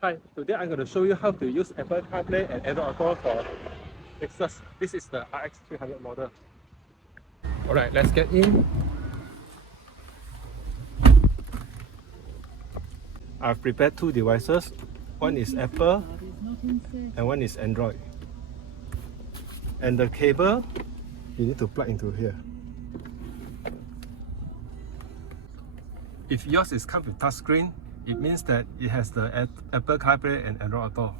Hi, today I'm going to show you how to use Apple CarPlay and Android Auto for Lexus. This is the RX 300 model. Alright, let's get in. I've prepared two devices. One is Apple and one is Android. And the cable, you need to plug into here. If yours is come with touchscreen, it means that it has the Apple CarPlay and Android Auto.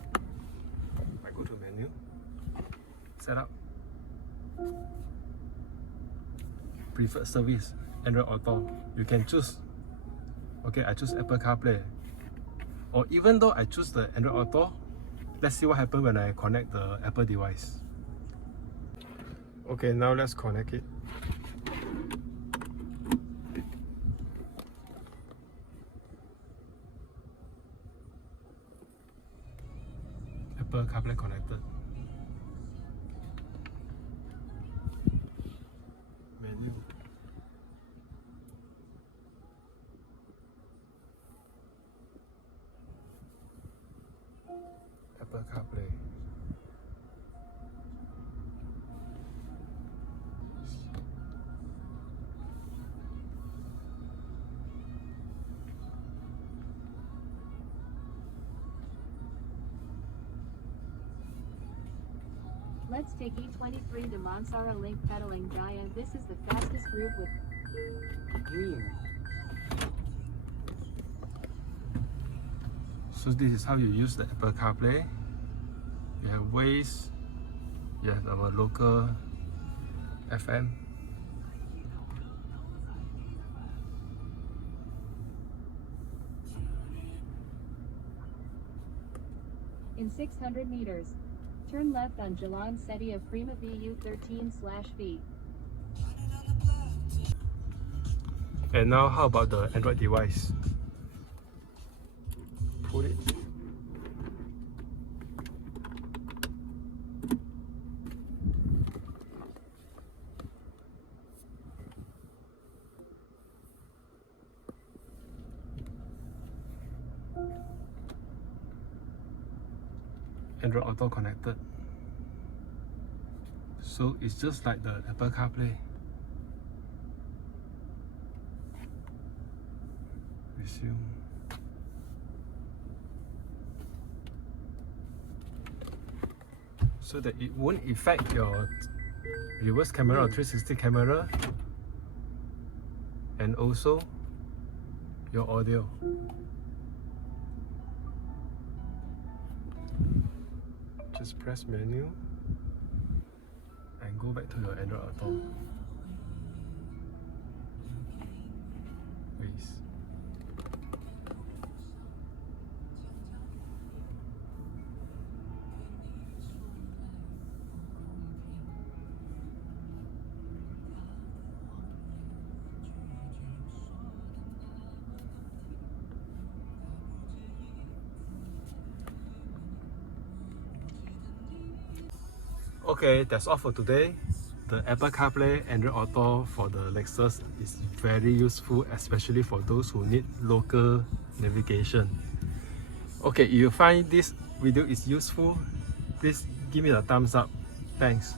I go to menu, setup, preferred service, Android Auto. You can choose. Okay, I choose Apple CarPlay. Or even though I choose the Android Auto, let's see what happens when I connect the Apple device. Okay, now let's connect it. Apple CarPlay connected. Menu. Apple CarPlay. Let's take E23 to Mansara Link pedaling giant. This is the fastest route with So this is how you use the Apple CarPlay. You have Waze, you have our local FM. in 600 meters. Turn left on Jalan Seti of Prima VU 13/V. And now how about the Android device? Put it. Android Auto connected. So it's just like the Apple CarPlay. Resume. So that it won't affect your reverse camera or 360 camera, and also your audio. Just press menu and go back to your Android Auto. Waze. Okay, that's all for today. The Apple CarPlay Android Auto for the Lexus is very useful, especially for those who need local navigation. Okay, if you find this video is useful, please give me a thumbs up. Thanks.